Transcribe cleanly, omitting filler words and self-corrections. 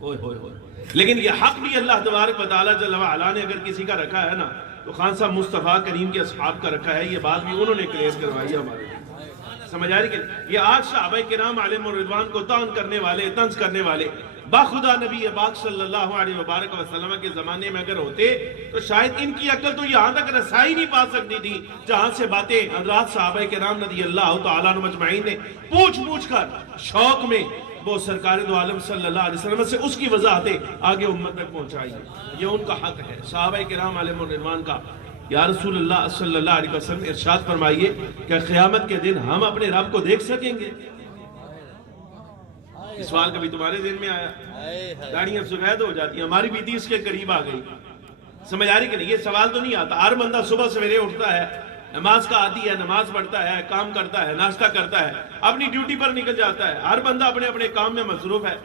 लेकिन ये हक भी अल्लाह तबारक व तआला जल्ल व अला ने अगर किसी का रखा है ना, तो खान साहब मुस्तफ़ा करीम के असहाब का रखा है। ये बात भी उन्होंने क्लियर करवाई है हमारे, समझ आ रही कि ये आज सहाबा किराम अलैहिम रिज़वान को तान करने वाले, तंज करने वाले बाखुदा नबी पाक सल्लल्लाहु अलैहि वसल्लम के जमाने में अगर होते तो शायद इनकी अकल तो यहाँ तक रसाई नहीं पा सकती थी, जहां से बातें हज़रात सहाबा किराम रज़ियल्लाहु तआला अन्हुम अजमईन ने पूछ कर शौक में वो सरकार दो आलम सल्लल्लाहु अलैहि वसल्लम से उसकी वजाहतें आगे उम्मत तक पहुंचाई है। ये उनका हक है सहाबा किराम अलैहिम रिज़वान का। या रसूलुल्लाह सल्लल्लाहु अलैहि वसल्लम इरशाद फरमाइए कि क़यामत के दिन हम अपने रब को देख सकेंगे? इस सवाल कभी तुम्हारे दिल में आया? दाढ़ियां सफेद हो जाती हैं, हमारी बीती इसके करीब आ गई। समझ आ रही कि नहीं? ये सवाल तो नहीं आता। हर बंदा सुबह सवेरे उठता है, नमाज का आदी है, नमाज पढ़ता है, काम करता है, नाश्ता करता है, अपनी ड्यूटी पर निकल जाता है। हर बंदा अपने अपने काम में मसरूफ है।